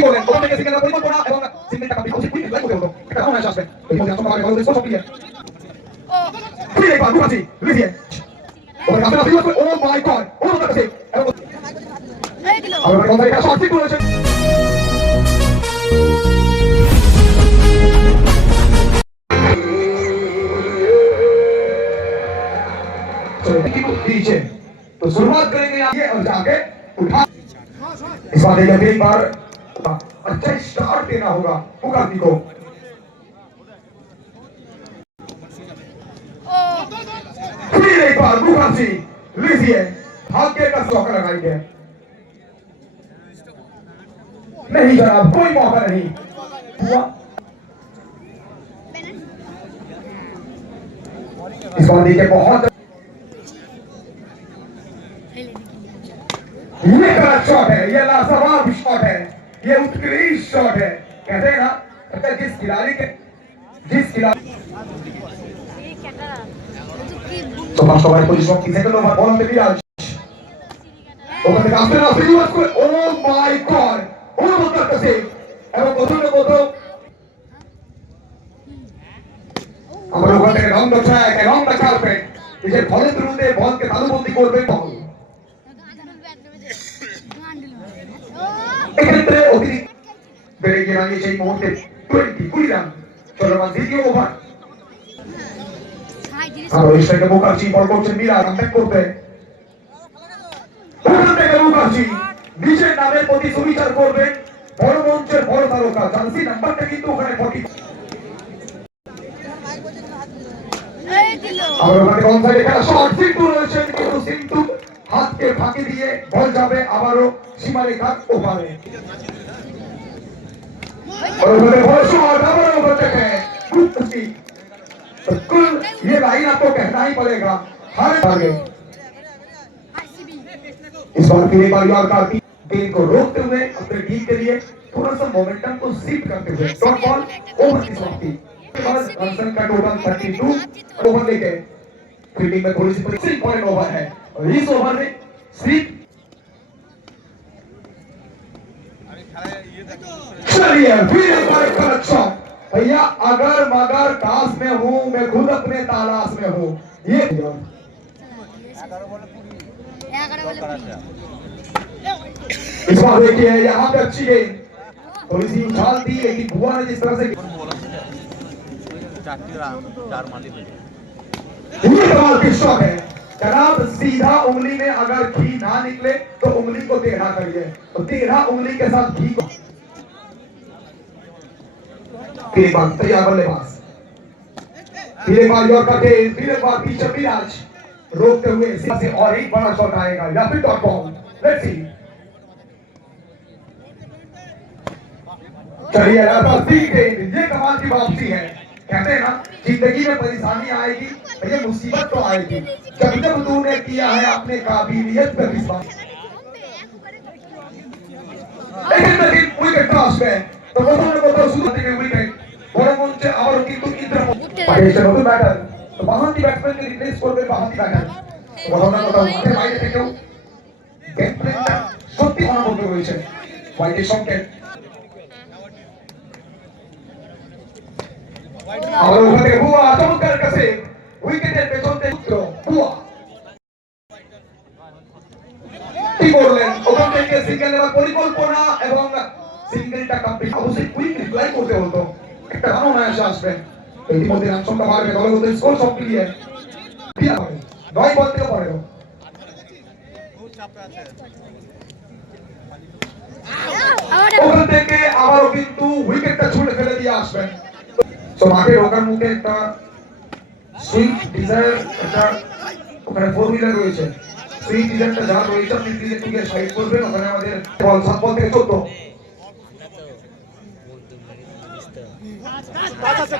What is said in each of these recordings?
কি বলেন ওখান থেকে সিঙ্গেল পরিকল্পনা এবং সিঙ্গেল টাকা বিকল্প কুইক লাইক করে হতো একটা আমার আসবে এই মধ্যে আসলে আমাদের ভালো সব দিয়ে ফ্রি এই পার দুপাশি লিজিয়ে ওখানে কাছে আসলে ও মাই গড ও মাই গড এবং আমরা কোন জায়গায় শর্ট সিক করেছে पीछे तो शुरुआत करेंगे आगे और जाके उठा इस बार देखिए एक बार अच्छा स्टार्ट देना होगा मुकाती को। फिर बार मुखासी लीजिए, भाग्य का सौका लगाएँगे नहीं जनाब, कोई मौका नहीं। इस बार देखिए, बहुत ये गलत शॉट है, ये लाजवाब शॉट है। ये उत्कृष्ट शॉट है कहते हैं ना अगर जिस खिलाड़ी के जिस खिलाड़ी তো পাঁচশো বাড়ি পজিশন কি সেকেন্ড ওভার বল থেকে বিরাজ ওখান থেকে আসতে আসতে ইউজ করে ও মাই গড অনুভব করতেছে এবং প্রথমে প্রথম আমরা ওখান থেকে রং দর্শায় রং দেখাবে এই যে বলের বিরুদ্ধে বলকে তালুবন্দি করবে বল এক্ষেত্রে অতিরিক্ত বেড়ে গিয়ে দাঁড়িয়ে সেই মুহূর্তে টোয়েন্টি কুড়ি রান। চলমান দ্বিতীয় ওভার। আর ওই সাইডে মুখার্জি বল করছেন মিরা কমব্যাক করতে। ওখান থেকে মুখার্জি নিজের নামের প্রতি সুবিচার করবেন বড় মঞ্চের বড় তারকা জানসি নাম্বারটা কিন্তু ওখানে ফর্টি আর ওখানে কোন সাইডে খেলা। শর্ট সিন্টু রয়েছেন কিন্তু সিন্টু হাতকে ফাঁকি দিয়ে বল যাবে আবারও সীমারেখার ওপারে और उन्होंने बहुत शॉट आबारो ओवर तक है गुड सी बिल्कुल ये लाइन आपको कहना ही पड़ेगा हर आगे इस बार फिर एक बार यार कार्तिक गेंद को रोकते हुए अपने टीम के लिए थोड़ा सा मोमेंटम को सीप करते हुए डॉट बॉल ओवर की समाप्ति उसके बाद रन का टोटल 32 ओवर लेके फील्डिंग में थोड़ी सी सिक्स पॉइंट ओवर है और इस ओवर में सिर्फ़ चलिए अच्छा। भैया, अगर मगर दास में हूँ, मैं खुद अपने तालाश में हूँ। ये इस बार देखिए, यहाँ पे अच्छी गई थोड़ी इसी उछाल दी है कि बुआ ने जिस तरह से ये कमाल की है। जनाब सीधा उंगली में अगर घी ना निकले तो उंगली को टेढ़ा करिए। तो टेढ़ा उंगली के साथ घी को तैयार बल्लेबाज। पीछे मिराज रोकते हुए से और एक बड़ा शॉट आएगा या फिर डॉट बॉल लेट्स सी चलिए ये कमाल की वापसी है। कहते हैं ना जिंदगी में परेशानी आएगी ये मुसीबत तो आएगी जब जब तूने किया है अपने काबिलियत पे विश्वास लेकिन लेकिन উইকেট আসবে তো প্রথমে কোথাও শুরু থেকে উইকেট বড় মঞ্চে আবারও কিন্তু ইন্দ্র পাকিস্তান নতুন ব্যাটার তো বাহাতি ব্যাটসম্যানকে রিপ্লেস করবে বাহাতি ব্যাটার কোথাও না কোথাও মাঠের বাইরে থেকেও গেম প্লেনটা সত্যি অনবদ্য রয়েছে হোয়াইটের সংকেত আবার ওখান থেকে বুয়া চমৎকার কাছে উইকেটের পেছন থেকে বুয়া কি করলেন? ওখান থেকে সিঙ্গেল নেওয়ার পরিকল্পনা এবং সিঙ্গেলটা কমপ্লিট অবশ্যই কুইক রিপ্লাই করতে হতো। একটা রান অনায়াসে আসবেন। ইতিমধ্যে রান সংখ্যা বাড়বে দলগত স্কোর সব মিলিয়ে নয় বল থেকে পনেরো ওখান থেকে আবারও কিন্তু উইকেটটা ছুটে ফেলে দিয়ে আসবেন। তো মাঠে ঢোকার একটা সুইফট ডিজায়ার একটা ওখানে ফোর হুইলার রয়েছে। সুইফট ডিজায়ারটা যা রয়েছে, আপনি প্লিজ একটু সাইড করবেন, ওখানে আমাদের বল সাত থেকে চোদ্দ।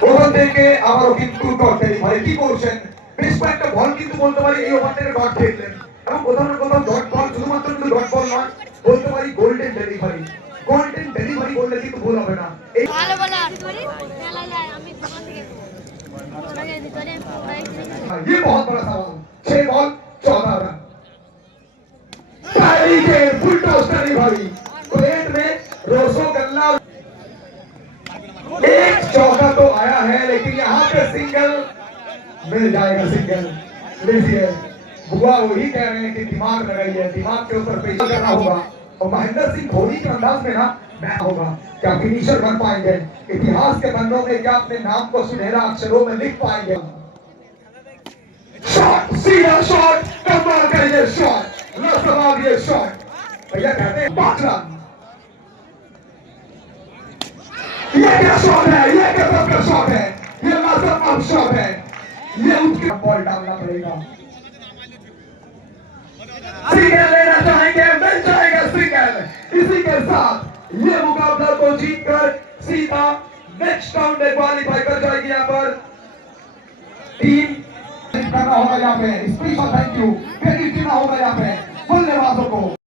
ওখান থেকে আবারও কিন্তু ডট ডেলিভারি কি করছেন? বেশ কয়েকটা বল কিন্তু বলতে পারি এই ওভার থেকে ডট খেললেন। এবং কোথাও না কোথাও ডট বল শুধুমাত্র কিন্তু ডট বল নয়, বলতে পারি গোল্ডেন ডেলিভারি গোল্ডেন ডেলিভারি বললে কিন্তু ভুল হবে না। এই ভালো বলা ये बहुत बड़ा सवाल छह बॉल चौदह रन। फुल भाई। में रोसो गल्ला एक चौका तो आया है, लेकिन यहाँ पे सिंगल मिल जाएगा, सिंगल। देखिए, बुआ वही कह रहे हैं कि दिमाग लगाइए, दिमाग के ऊपर पेशा करना होगा। और महेंद्र सिंह धोनी के अंदाज में ना, मैं होगा क्या फिनिशर बन पाएँगे। इतिहास के पन्नों में क्या अपने नाम को सुनहरा अक्षरों में लिख पाएँगे? शॉट सीधा शॉट कमाल का ये शॉट लाजवाब ये शॉट भैया कहते हैं, पाँच रन। ये क्या शॉट है? ये गजब का शॉट है? ये लाजवाब शॉट है। ये उसके बॉल डालना पड़ेगा। सिंगल लेना चाहेंगे मिल जाएगा सिंगल इसी के साथ ये मुकाबला को जीतकर सीधा नेक्स्ट राउंड में क्वालिफाई कर जाएगी यहाँ पर टीम करना होगा यहाँ पे स्पेशल थैंक यू क्रेडिट देना होगा यहाँ पे। बल्लेबाजों को।